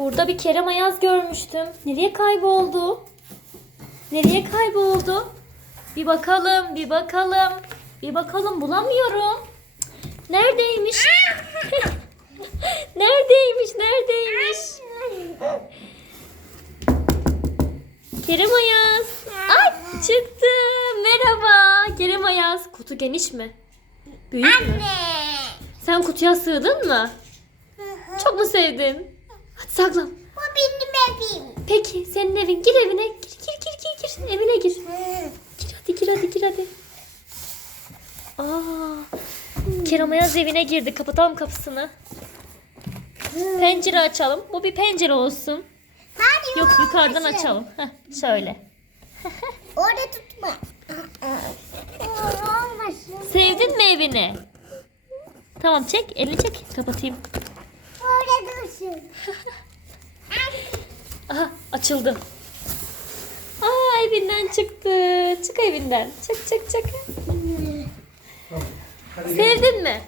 Burada bir Kerem Ayaz görmüştüm. Nereye kayboldu? Nereye kayboldu? Bir bakalım, bir bakalım. Bir bakalım bulamıyorum. Neredeymiş? neredeymiş, neredeymiş? Kerem Ayaz. Ay çıktı. Merhaba. Kerem Ayaz. Kutu geniş mi? Büyük mü? Sen kutuya sığdın mı? Çok mu sevdin? Saklan. Bu benim evim. Peki senin evin. Gir evine. Gir gir gir gir gir. Evine gir. Gir hadi gir hadi gir hadi. Aa, Kerem Ayaz evine girdi. Kapatalım kapısını. Pencere açalım. Bu bir pencere olsun. Hadi Yok yukarıdan olmasın. açalım. Heh, şöyle. Orada tutma. Sevdin mi evini? Tamam çek. Elini çek. Kapatayım. Dursun. Aha açıldı. Aa evinden çıktı. Çık evinden. Çık çık çık. Sevdin mi?